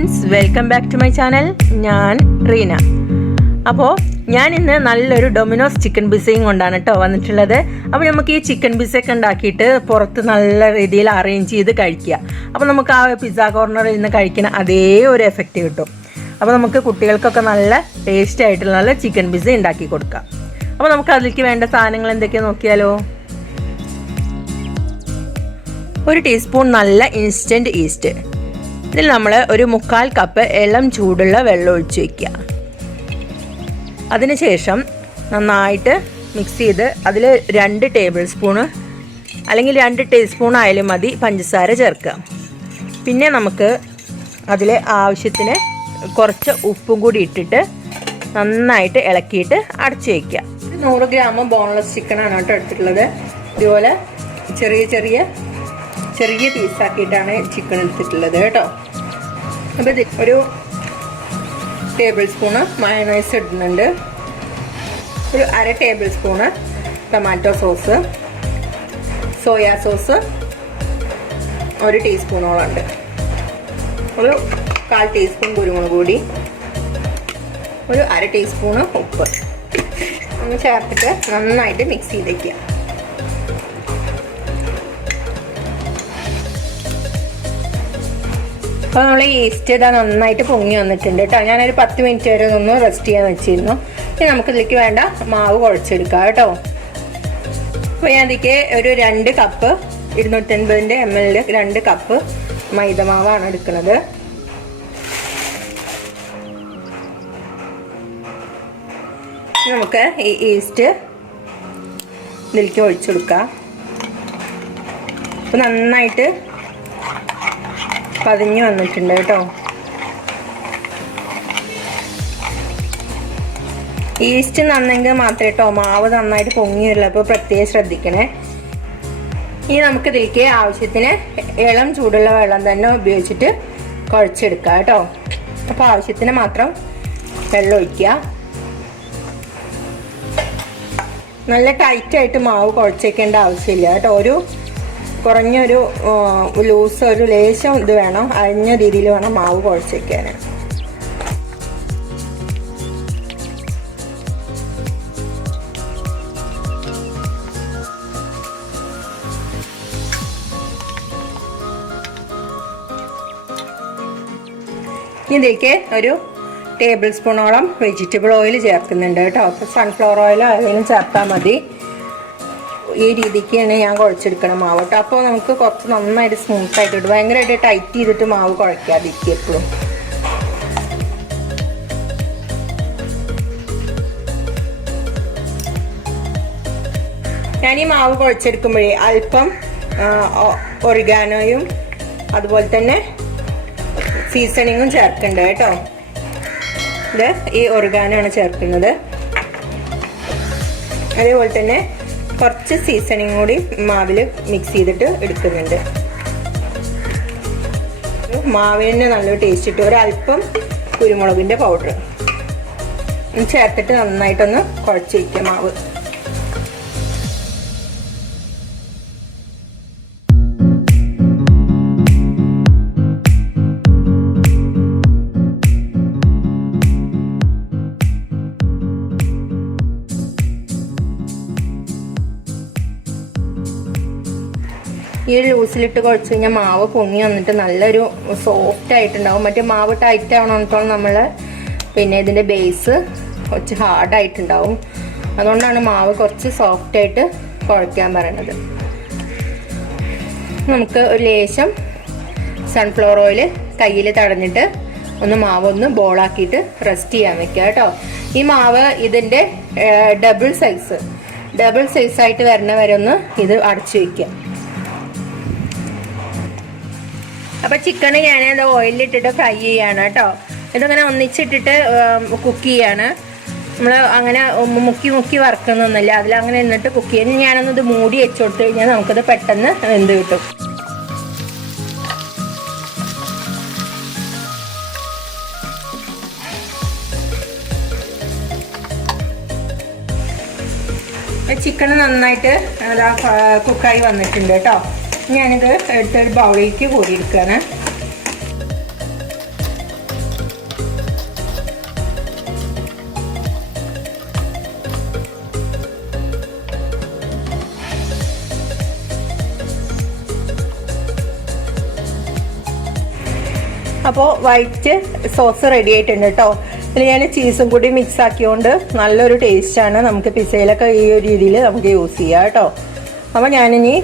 Friends, welcome back to my channel. ഞാൻ റീന. അപ്പോൾ ഞാൻ ഇന്ന് നല്ലൊരു ഡൊമിനോസ് ചിക്കൻ പിസയും കൊണ്ടാണ് കേട്ടോ വന്നിട്ടുള്ളത്. അപ്പോൾ നമുക്ക് ഈ ചിക്കൻ പിസയൊക്കെ ഉണ്ടാക്കിയിട്ട് പുറത്ത് നല്ല രീതിയിൽ അറേഞ്ച് ചെയ്ത് കഴിക്കുക. അപ്പോൾ നമുക്ക് ആ പിസ്സ കോർണറിൽ നിന്ന് കഴിക്കുന്ന അതേ ഒരു എഫക്റ്റ് കിട്ടും. അപ്പോൾ നമുക്ക് കുട്ടികൾക്കൊക്കെ നല്ല ടേസ്റ്റ് ആയിട്ടുള്ള നല്ല ചിക്കൻ പിസ്സ ഉണ്ടാക്കി കൊടുക്കാം. അപ്പോൾ നമുക്ക് അതിലേക്ക് വേണ്ട സാധനങ്ങൾ എന്തൊക്കെയാണെന്ന് നോക്കിയാലോ. ഒരു ടീസ്പൂൺ നല്ല ഇൻസ്റ്റൻറ്റ് ഈസ്റ്റ്. ഇതിൽ നമ്മൾ ഒരു 1/4 കപ്പ് ഇളം ചൂടുള്ള വെള്ളം ഒഴിച്ച് വയ്ക്കുക. അതിനുശേഷം നന്നായിട്ട് മിക്സ് ചെയ്ത് അതിൽ 2 ടേബിൾ സ്പൂണ് അല്ലെങ്കിൽ 2 ടീസ്പൂൺ ആയാലും മതി പഞ്ചസാര ചേർക്കുക. പിന്നെ നമുക്ക് അതിൽ ആവശ്യത്തിന് കുറച്ച് ഉപ്പും കൂടി ഇട്ടിട്ട് നന്നായിട്ട് ഇളക്കിയിട്ട് അടച്ച് വയ്ക്കുക. 100 ഗ്രാം ബോൺലെസ് ചിക്കനാണ് കേട്ടോ എടുത്തിട്ടുള്ളത്. ഇതുപോലെ ചെറിയ പീസാക്കിയിട്ടാണ് ചിക്കൻ എടുത്തിട്ടുള്ളത് കേട്ടോ. അപ്പോൾ ഒരു ടേബിൾ സ്പൂണ് മയോണൈസ് ഇടുന്നുണ്ട്, ഒരു 1/2 table spoon tomato sauce, soya sauce 1 ടീസ്പൂണോളം ഉണ്ട്, ഒരു 1/4 ടീസ്പൂൺ കുരുമുളക് പൊടി, ഒരു 1/2 ടീസ്പൂണ് ഉപ്പ് ഒന്ന് ചേർത്തിട്ട് നന്നായിട്ട് മിക്സ് ചെയ്ത് വയ്ക്കുക. അപ്പോൾ നമ്മൾ ഈസ്റ്റ് ഇതാ നന്നായിട്ട് പൊങ്ങി വന്നിട്ടുണ്ട് കേട്ടോ. ഞാനൊരു 10 മിനിറ്റ് വരെ ഒന്ന് റെസ്റ്റ് ചെയ്യാൻ വെച്ചിരുന്നു. ഇനി നമുക്കിതിലേക്ക് വേണ്ട മാവ് കുഴച്ചെടുക്കാം കേട്ടോ. അപ്പോൾ ഞാൻ ഇതിലേക്ക് ഒരു 2 കപ്പ് 250 ml 2 കപ്പ് മൈദമാവാണ് എടുക്കുന്നത്. നമുക്ക് ഈ ഈസ്റ്റ് ഇതിലേക്ക് ഒഴിച്ചെടുക്കാം. അപ്പോൾ നന്നായിട്ട് പതിഞ്ഞു വന്നിട്ടുണ്ട് കേട്ടോ. ഈസ്റ്റ് നന്നെങ്കിൽ മാത്രമേ കേട്ടോ മാവ് നന്നായിട്ട് പൊങ്ങി വരില്ല. അപ്പോൾ പ്രത്യേകം ശ്രദ്ധിക്കണേ. ഇനി നമുക്ക് ഇതിലേക്ക് ആവശ്യത്തിന് ഇളം ചൂടുള്ള വെള്ളം തന്നെ ഉപയോഗിച്ചിട്ട് കുഴച്ചെടുക്കാം കേട്ടോ. അപ്പോൾ ആവശ്യത്തിന് മാത്രം വെള്ളം ഒഴിക്കുക. നല്ല ടൈറ്റായിട്ട് മാവ് കുഴച്ചേക്കേണ്ട ആവശ്യമില്ല കേട്ടോ. കുറഞ്ഞൊരു ലൂസ്, ഒരു ലേശം ഇത് വേണം, അഴിഞ്ഞ രീതിയിൽ വേണം മാവ് കുഴച്ച് വയ്ക്കാൻ. ഇതിലേക്ക് ഒരു ടേബിൾ സ്പൂണോളം വെജിറ്റബിൾ ഓയിൽ ചേർക്കുന്നുണ്ട് കേട്ടോ. അപ്പോൾ സൺഫ്ലവർ ഓയിൽ ഏതെങ്കിലും ചേർത്താൽ മതി. ഈ രീതിക്കാണ് ഞാൻ കുഴച്ചെടുക്കണം മാവ് കേട്ടോ. അപ്പോൾ നമുക്ക് കുറച്ച് നന്നായിട്ട് സ്മൂത്തായിട്ട് ഇട്ട് ഭയങ്കരമായിട്ട് ടൈറ്റ് ചെയ്തിട്ട് മാവ് കുഴക്കാതിരിക്കും എപ്പോഴും. ഞാൻ ഈ മാവ് കുഴച്ചെടുക്കുമ്പോഴേ അല്പം ഒറിഗാനോയും അതുപോലെ തന്നെ സീസണിങ്ങും ചേർക്കുന്നുണ്ട് കേട്ടോ. ഇത് ഈ ഒറിഗാനോ ആണ് ചേർക്കുന്നത്. അതേപോലെ തന്നെ കുറച്ച് സീസണിങ് കൂടി മാവിൽ മിക്സ് ചെയ്തിട്ട് എടുക്കുന്നുണ്ട്. മാവിന് നല്ലൊരു ടേസ്റ്റ് കിട്ടും. ഒരല്പം കുരുമുളകിൻ്റെ പൗഡർ ചേർത്തിട്ട് നന്നായിട്ടൊന്ന് കുഴച്ച് വയ്ക്കുക മാവ്. ഈ ഒരു ലൂസിലിട്ട് കുഴച്ച് കഴിഞ്ഞാൽ മാവ് പൊങ്ങി വന്നിട്ട് നല്ലൊരു സോഫ്റ്റ് ആയിട്ടുണ്ടാവും. മറ്റേ മാവ് ടൈറ്റ് ആവണമെന്നോളം നമ്മൾ ഇതിൻ്റെ ബേസ് കുറച്ച് ഹാർഡായിട്ടുണ്ടാവും. അതുകൊണ്ടാണ് മാവ് കുറച്ച് സോഫ്റ്റായിട്ട് കുഴയ്ക്കാൻ പറയണത്. നമുക്ക് ഒരു ലേശം സൺഫ്ലവർ ഓയിൽ കയ്യിൽ തടഞ്ഞിട്ട് മാവൊന്ന് ബോളാക്കിയിട്ട് റെസ്റ്റ് ചെയ്യാൻ വെക്കുക കേട്ടോ. ഈ മാവ് ഇതിൻ്റെ ഡബിൾ സൈസായിട്ട് വരണ വരെ ഒന്ന് ഇത് അടച്ചു വയ്ക്കുക. അപ്പോൾ ചിക്കൻ ഞാൻ ഓയിലിട്ടിട്ട് ഫ്രൈ ചെയ്യാണ് കേട്ടോ. ഇതിങ്ങനെ ഒന്നിച്ചിട്ടിട്ട് കുക്ക് ചെയ്യാണ്. നമ്മൾ അങ്ങനെ മുക്കി വറക്കുന്നൊന്നുമില്ല. അതിലങ്ങനെ നിന്നിട്ട് കുക്ക് ചെയ്യാൻ ഞാനൊന്നത് മൂടി വെച്ച് കൊടുത്തു കഴിഞ്ഞാൽ നമുക്കത് പെട്ടെന്ന് വെന്ത് കിട്ടും. ചിക്കൻ നന്നായിട്ട് കുക്കായി വന്നിട്ടുണ്ട് കേട്ടോ. ഞാനിത് എടുത്തൊരു ബൗളിലേക്ക് കോരിയെടുക്കുകയാണ്. അപ്പോൾ വൈറ്റ് സോസ് റെഡി ആയിട്ടുണ്ട് കേട്ടോ. ഇതിൽ ഞാൻ ചീസും കൂടി മിക്സ് ആക്കിയോണ്ട് നല്ലൊരു ടേസ്റ്റാണ്. നമുക്ക് പിസയിലൊക്കെ ഈ ഒരു രീതിയിൽ നമുക്ക് യൂസ് ചെയ്യാം കേട്ടോ. അപ്പോൾ ഞാനിനി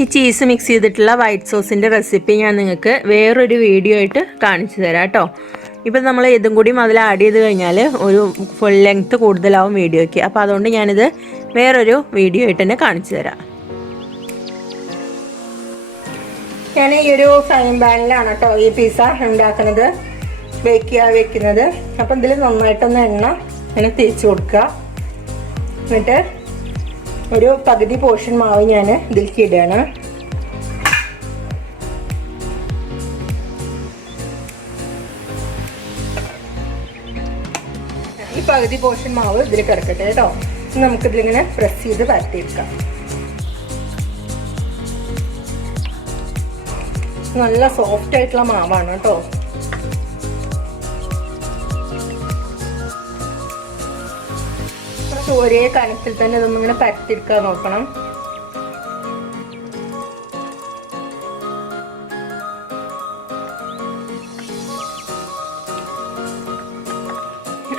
ഈ ചീസ് മിക്സ് ചെയ്തിട്ടുള്ള വൈറ്റ് സോസിൻ്റെ റെസിപ്പി ഞാൻ നിങ്ങൾക്ക് വേറൊരു വീഡിയോ ആയിട്ട് കാണിച്ചു തരാം കേട്ടോ. ഇപ്പം നമ്മൾ ഇതും കൂടി അതിൽ ആഡ് ചെയ്ത് കഴിഞ്ഞാൽ ഒരു ഫുൾ ലെങ്ത്ത് കൂടുതലാവും വീഡിയോയ്ക്ക്. അപ്പോൾ അതുകൊണ്ട് ഞാനിത് വേറൊരു വീഡിയോ ആയിട്ട് തന്നെ കാണിച്ചു തരാം. ഞാൻ ഈ ഒരു ഫ്രൈങ് പാനിലാണ് കേട്ടോ ഈ പിസ്സ ഉണ്ടാക്കുന്നത്, വെക്കുന്നത്. അപ്പം ഇതിൽ നന്നായിട്ടൊന്ന് എണ്ണ ഇങ്ങനെ തേച്ച് കൊടുക്കുക. എന്നിട്ട് ഒരു പകുതി പോർഷൻ മാവ് ഞാൻ ഇതിലേക്ക് ഇടുകയാണ്. ഈ പകുതി പോർഷൻ മാവ് ഇതിൽ കിടക്കട്ടെ കേട്ടോ. നമുക്കിതിലിങ്ങനെ പ്രസ് ചെയ്ത് പരത്തിയെടുക്കാം. നല്ല സോഫ്റ്റ് ആയിട്ടുള്ള മാവാണ് കേട്ടോ. ഒരേ കനത്തിൽ തന്നെ ഇതൊന്നിങ്ങനെ പരത്തിയെടുക്കാൻ നോക്കണം.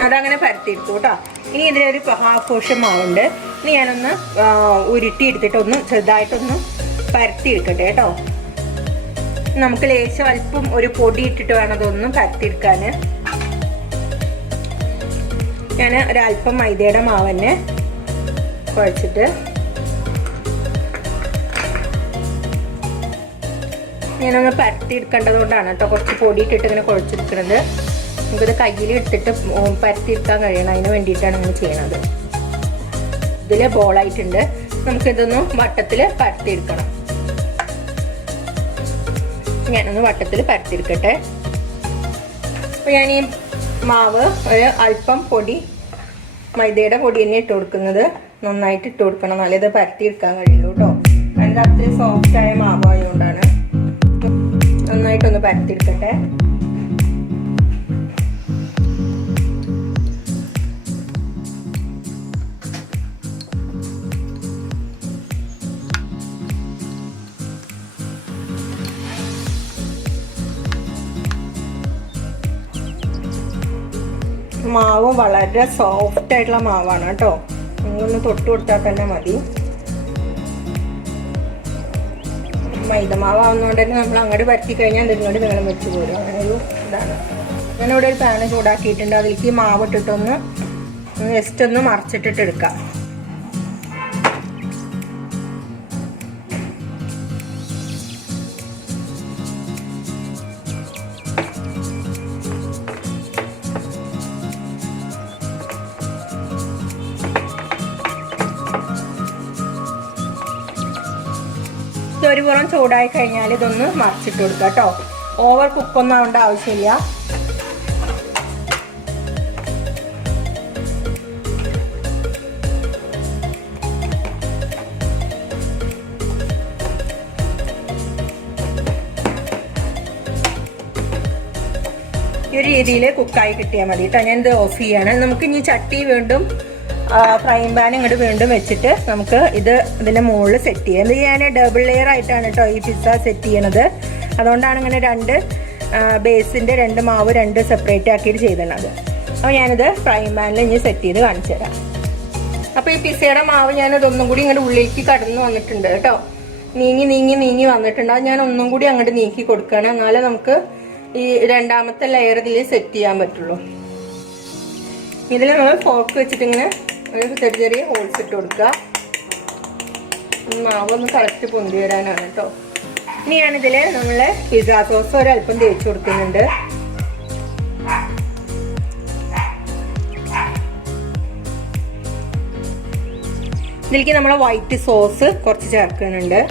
അതങ്ങനെ പരത്തിയെടുത്തു കേട്ടോ. ഇനി ഇതിലൊരു ഹാഫ് പോർഷൻ മാവുണ്ട്. ഇനി ഞാനൊന്ന് ഉരുട്ടി എടുത്തിട്ടൊന്ന് ചെറുതായിട്ടൊന്ന് പരത്തിയെടുക്കട്ടെ കേട്ടോ. നമുക്ക് ലേശം അല്പം ഒരു പൊടി ഇട്ടിട്ട് വേണം അതൊന്നും പരത്തിയെടുക്കാൻ. ഞാൻ ഒരല്പം മൈദയുടെ മാവ് തന്നെ കുഴച്ചിട്ട് ഞാനൊന്ന് പരത്തിയെടുക്കേണ്ടത് കൊണ്ടാണ് കേട്ടോ കുറച്ച് പൊടി ഇട്ടിട്ട് ഇങ്ങനെ കുഴച്ചെടുക്കുന്നത്. നമുക്കിത് കയ്യിൽ എടുത്തിട്ട് പരത്തിയെടുക്കാൻ കഴിയണം, അതിന് വേണ്ടിയിട്ടാണ് ഇങ്ങനെ ചെയ്യണത്. ഇതിൽ ബോളായിട്ടുണ്ട്. നമുക്കിതൊന്ന് വട്ടത്തിൽ പരത്തിയെടുക്കണം. ഞാനൊന്ന് വട്ടത്തിൽ പരത്തിയെടുക്കട്ടെ. അപ്പോൾ ഞാൻ ഈ മാവ് ഒരു അല്പം പൊടി മൈദയുടെ പൊടി തന്നെ ഇട്ട് കൊടുക്കുന്നത്. നന്നായിട്ട് ഇട്ട് കൊടുക്കണം, എന്നാലേ ഇത് പരത്തിയെടുക്കാൻ കഴിയുള്ളൂ കേട്ടോ. അതിൻ്റെ അത്രയും സോഫ്റ്റായ മാവായതുകൊണ്ടാണ്. നന്നായിട്ടൊന്ന് പരത്തിയെടുക്കട്ടെ. മാവ് വളരെ സോഫ്റ്റ് ആയിട്ടുള്ള മാവാണ് കേട്ടോ. നിങ്ങളൊന്ന് തൊട്ട് കൊടുത്താൽ തന്നെ മതി. മൈദമാവാവുന്നതുകൊണ്ട് തന്നെ നമ്മൾ അങ്ങോട്ട് പരത്തി കഴിഞ്ഞാൽ ഇങ്ങോട്ട് നീളം വെച്ച് പോരും. അങ്ങനെ ഒരു ഇതാണ്. ഞാനിവിടെ ഒരു പാന് ചൂടാക്കിയിട്ടുണ്ട്. അതിലേക്ക് മാവ് ഇട്ടിട്ടൊന്ന് ജസ്റ്റ് ഒന്ന് മറിച്ചിട്ടിട്ട് എടുക്കാം. ഒരു പുറം ചൂടായി കഴിഞ്ഞാൽ ഇതൊന്ന് മറിച്ചിട്ട് കൊടുക്കുക കേട്ടോ. ഓവർ കുക്കൊന്നും ആവേണ്ട ആവശ്യമില്ല. ഈ ഒരു രീതിയിൽ കുക്കായി കിട്ടിയാൽ മതി കേട്ടോ. ഞാൻ ഇത് ഓഫ് ചെയ്യാണ്. നമുക്ക് ഇനി ചട്ടി വീണ്ടും ഫ്രൈങ് പാൻ ഇങ്ങോട്ട് വീണ്ടും വെച്ചിട്ട് നമുക്ക് ഇതിൻ്റെ മുകളിൽ സെറ്റ് ചെയ്യാം. ഇത് ഞാൻ ഡബിൾ ലെയർ ആയിട്ടാണ് കേട്ടോ ഈ പിസ്സ സെറ്റ് ചെയ്യണത്. അതുകൊണ്ടാണ് ഇങ്ങനെ ബേസിൻ്റെ രണ്ട് മാവ് സെപ്പറേറ്റ് ആക്കിയിട്ട് ചെയ്തിട്ടുള്ളത്. അപ്പോൾ ഞാനിത് ഫ്രൈങ് പാനിൽ ഇനി സെറ്റ് ചെയ്ത് കാണിച്ചു തരാം. അപ്പോൾ ഈ പിസ്സയുടെ മാവ് ഞാനതൊന്നും കൂടി ഇങ്ങോട്ട് ഉള്ളിലേക്ക് കടന്ന് വന്നിട്ടുണ്ട് കേട്ടോ. നീങ്ങി വന്നിട്ടുണ്ട്. അത് ഞാൻ ഒന്നും കൂടി അങ്ങോട്ട് നീക്കി കൊടുക്കുകയാണ്. എന്നാലേ നമുക്ക് ഈ രണ്ടാമത്തെ ലെയർ ഇതിൽ സെറ്റ് ചെയ്യാൻ പറ്റുള്ളൂ. ഇതിൽ നമ്മൾ ഫോർക്ക് വെച്ചിട്ട് ഇങ്ങനെ ഒരു ചെറിയ ഹോൾസ് ഇട്ട് കൊടുക്കുക. മാവൊന്ന് കറക്റ്റ് പൊന്തി വരാനാണ് കേട്ടോ. ഇനി ഞാനിതിൽ നമ്മൾ പിസ്സ സോസ് ഒരല്പം തേച്ച് കൊടുക്കുന്നുണ്ട്. ഇതിലേക്ക് നമ്മൾ വൈറ്റ് സോസ് കുറച്ച് ചേർക്കുന്നുണ്ട്.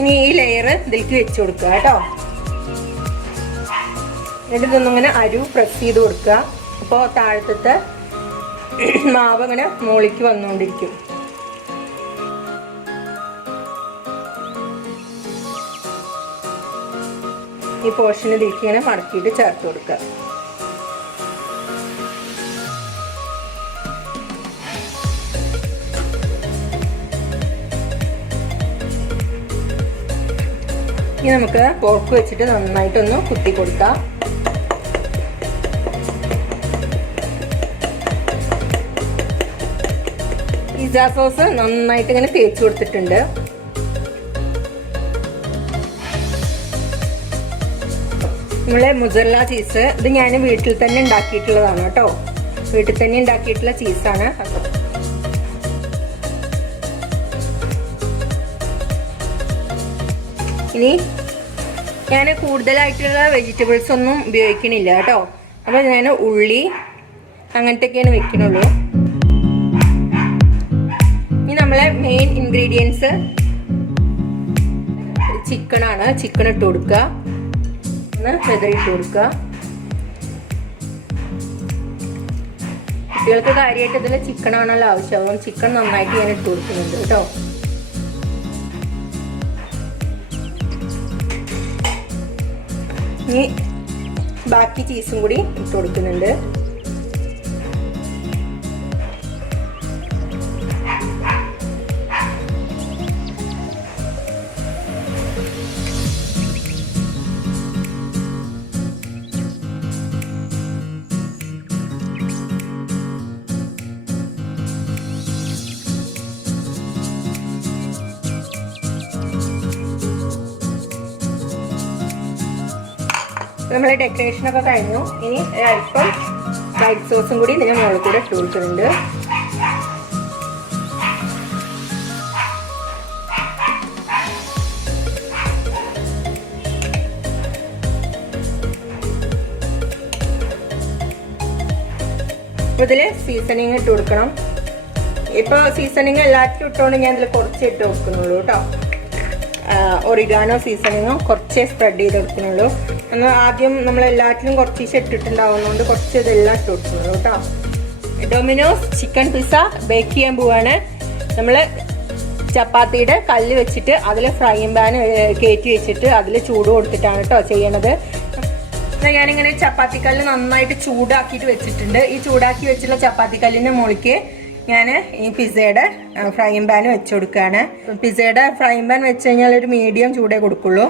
ഇനി ഈ ലെയർ ഇതിലേക്ക് വെച്ച് കൊടുക്കുക കേട്ടോ. എന്നിട്ട് ഇതൊന്നിങ്ങനെ പ്രസ് ചെയ്ത് കൊടുക്കുക. അപ്പോൾ താഴത്തെ മാവ് ഇങ്ങനെ മുകളിലേക്ക് വന്നുകൊണ്ടിരിക്കും. ഈ പോർഷൻ ഇതിലേക്ക് ഇങ്ങനെ മടക്കിയിട്ട് ചേർത്ത് കൊടുക്കുക. ഇനി നമുക്ക് പോർക്ക് വെച്ചിട്ട് നന്നായിട്ടൊന്ന് കുത്തി കൊടുക്കാം. പിസ്സ സോസ് നന്നായിട്ട് ഇങ്ങനെ തേച്ച് കൊടുത്തിട്ടുണ്ട്. നമ്മളെ മൊസറല്ല ചീസ് ഇത് ഞാൻ വീട്ടിൽ തന്നെ ഉണ്ടാക്കിയിട്ടുള്ളതാണ് കേട്ടോ. വീട്ടിൽ തന്നെ ഉണ്ടാക്കിയിട്ടുള്ള ചീസാണ്. ഇനി ഞാൻ കൂടുതലായിട്ടുള്ള വെജിറ്റബിൾസ് ഒന്നും ഉപയോഗിക്കണില്ല കേട്ടോ. അപ്പോൾ ഞാൻ ഉള്ളി അങ്ങനത്തെയൊക്കെയാണ് വെക്കണുള്ളൂ. ഇനി നമ്മളെ മെയിൻ ഇൻഗ്രീഡിയൻസ് ചിക്കനാണ്. ചിക്കൻ ഇട്ട് കൊടുക്കുക, ഒന്ന് വെതറിയിട്ട് കൊടുക്കുക. കുട്ടികൾക്ക് കാര്യമായിട്ട് ഇതിൽ ചിക്കനാണല്ലോ ആവശ്യം. അപ്പം ചിക്കൻ നന്നായിട്ട് ഞാൻ ഇട്ട് കൊടുക്കുന്നുണ്ട് കേട്ടോ. ഇനി ബാക്കി ചീസും കൂടി ഇട്ട് കൊടുക്കുന്നുണ്ട്. നമ്മളെ ഡെക്കറേഷനൊക്കെ കഴിഞ്ഞു. ഇനി അല്പം വൈറ്റ് സോസും കൂടി ഇതിന് മുകളിൽ കൂടെ ഇട്ട് കൊടുക്കുന്നുണ്ട്. ഇതിൽ സീസണിങ് ഇട്ട് കൊടുക്കണം. ഇപ്പോൾ സീസണിങ് എല്ലാത്തിലും ഇട്ടുകൊണ്ട് ഞാൻ ഇതിൽ കുറച്ച് ഇട്ട് കൊടുക്കുന്നുള്ളൂ കേട്ടോ. ഒറിഗാനോ സീസണിങ്ങും കുറച്ചേ സ്പ്രെഡ് ചെയ്ത് കൊടുക്കുന്നുള്ളൂ. എന്നാൽ ആദ്യം നമ്മളെല്ലാറ്റിലും കുറച്ച് ഇട്ടിട്ടുണ്ടാവുന്നതുകൊണ്ട് കുറച്ച് ഇതെല്ലാം ഇട്ട് കൊടുക്കുന്നുള്ളൂ കേട്ടോ. ഡൊമിനോസ് ചിക്കൻ പിസ്സ ബേക്ക് ചെയ്യാൻ പോവാണ്. നമ്മൾ ചപ്പാത്തിയുടെ കല്ല് വെച്ചിട്ട് അതിൽ ഫ്രൈയിങ് പാൻ കയറ്റി വെച്ചിട്ട് അതിൽ ചൂട് കൊടുത്തിട്ടാണ് കേട്ടോ ചെയ്യണത്. ഞാനിങ്ങനെ ചപ്പാത്തിക്കല്ല് നന്നായിട്ട് ചൂടാക്കിയിട്ട് വെച്ചിട്ടുണ്ട്. ഈ ചൂടാക്കി വെച്ചിട്ടുള്ള ചപ്പാത്തിക്കല്ലിൻ്റെ മുകളിലേക്ക് ഞാൻ ഈ പിസ്സയുടെ ഫ്രൈയിങ് പാൻ വെച്ച് കൊടുക്കുകയാണ്. പിസ്സയുടെ ഫ്രൈയിങ് പാൻ വെച്ച് കഴിഞ്ഞാൽ ഒരു മീഡിയം ചൂടേ കൊടുക്കുള്ളൂ.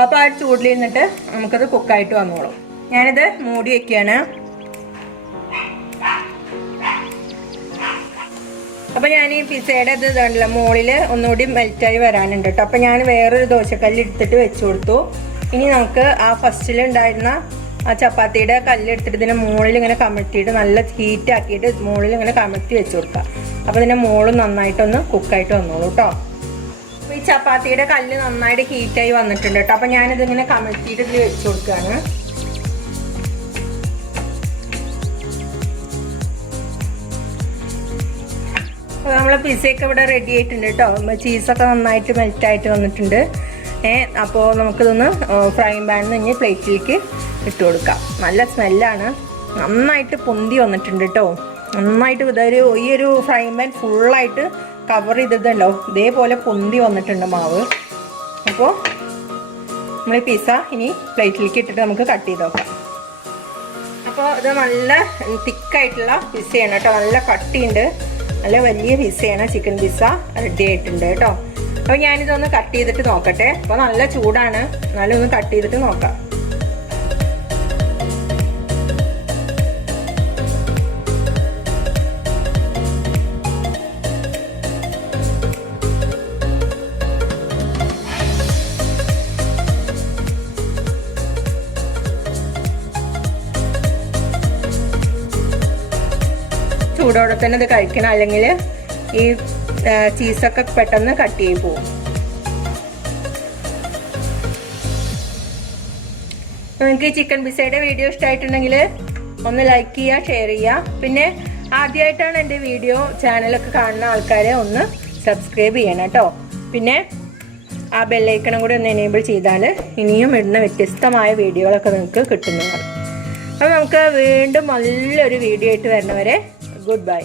അപ്പോൾ ആ ചൂടിൽ നിന്നിട്ട് നമുക്കത് കുക്കായിട്ട് വന്നോളും. ഞാനിത് മൂടി വെക്കുകയാണ്. അപ്പോൾ ഞാൻ ഈ പിസ്സയുടെ ഇത് ഇതുണ്ടല്ലോ മുകളിൽ ഒന്നുകൂടി മെൽറ്റായി വരാനുണ്ട് കേട്ടോ. അപ്പോൾ ഞാൻ വേറൊരു ദോശക്കല്ല് എടുത്തിട്ട് വെച്ച് കൊടുത്തു. ഇനി നമുക്ക് ആ ഫസ്റ്റിലുണ്ടായിരുന്ന ആ ചപ്പാത്തിയുടെ കല്ലെടുത്തിട്ട് ഇതിനെ മുകളിൽ ഇങ്ങനെ കമഴ്ത്തിയിട്ട് നല്ല ഹീറ്റ് ആക്കിയിട്ട് മുകളിൽ ഇങ്ങനെ കമഴ്ത്തി വെച്ച് കൊടുക്കുക. അപ്പോൾ ഇതിൻ്റെ മുകളിൽ നന്നായിട്ടൊന്ന് കുക്കായിട്ട് വന്നോളൂ കേട്ടോ. അപ്പോൾ ഈ ചപ്പാത്തിയുടെ കല്ല് നന്നായിട്ട് ഹീറ്റായി വന്നിട്ടുണ്ട് കേട്ടോ. അപ്പോൾ ഞാനിതിങ്ങനെ കമഴ്ത്തിയിട്ട് ഇതിൽ വെച്ച് കൊടുക്കുകയാണ്. അപ്പോൾ നമ്മളെ പിസ്സയൊക്കെ ഇവിടെ റെഡി ആയിട്ടുണ്ട് കേട്ടോ. ചീസൊക്കെ നന്നായിട്ട് മെൽറ്റായിട്ട് വന്നിട്ടുണ്ട്. അപ്പോൾ നമുക്കിതൊന്ന് ഫ്രൈയിങ് പാനിൽ നിന്ന് പ്ലേറ്റിലേക്ക് ഇട്ട് കൊടുക്കാം. നല്ല സ്മെല്ലാണ്. നന്നായിട്ട് പൊന്തി വന്നിട്ടുണ്ട് കേട്ടോ. നന്നായിട്ട് ഇതൊരു ഈ ഒരു ഫ്രൈയിങ് പാൻ ഫുള്ളായിട്ട് കവർ ചെയ്തിട്ടുണ്ടല്ലോ. ഇതേപോലെ പൊന്തി വന്നിട്ടുണ്ട് മാവ്. അപ്പോൾ നമ്മൾ ഈ പിസ്സ ഇനി പ്ലേറ്റിലേക്ക് ഇട്ടിട്ട് നമുക്ക് കട്ട് ചെയ്ത് നോക്കാം. അപ്പോൾ ഇത് നല്ല തിക്കായിട്ടുള്ള പിസ്സയാണ് കേട്ടോ. നല്ല കട്ടിയുണ്ട്. നല്ല വലിയ പിസ്സയാണ്. ചിക്കൻ പിസ്സ റെഡി ആയിട്ടുണ്ട് കേട്ടോ. അപ്പോൾ ഞാനിതൊന്ന് കട്ട് ചെയ്തിട്ട് നോക്കട്ടെ. അപ്പോൾ നല്ല ചൂടാണ്. എന്നാലും ഒന്ന് കട്ട് ചെയ്തിട്ട് നോക്കാം. ചൂടോടെ തന്നെ ഇത് കഴിക്കണം, അല്ലെങ്കിൽ ഈ ചീസൊക്കെ പെട്ടെന്ന് കട്ട് ചെയ്ത് പോകും. നിങ്ങൾക്ക് ഈ ചിക്കൻ പിസ്സയുടെ വീഡിയോ ഇഷ്ടമായിട്ടുണ്ടെങ്കിൽ ഒന്ന് ലൈക്ക് ചെയ്യുക, ഷെയർ ചെയ്യുക. പിന്നെ ആദ്യമായിട്ടാണ് എൻ്റെ വീഡിയോ ചാനലൊക്കെ കാണുന്ന ആൾക്കാരെ ഒന്ന് സബ്സ്ക്രൈബ് ചെയ്യണം കേട്ടോ. പിന്നെ ആ ബെല്ലൈക്കണം കൂടി ഒന്ന് എനേബിൾ ചെയ്താൽ ഇനിയും ഇടുന്ന വ്യത്യസ്തമായ വീഡിയോകളൊക്കെ നിങ്ങൾക്ക് കിട്ടുന്നതാണ്. അപ്പോൾ നമുക്ക് വീണ്ടും നല്ലൊരു വീഡിയോ ആയിട്ട് വരുന്നവരെ ഗുഡ് ബൈ.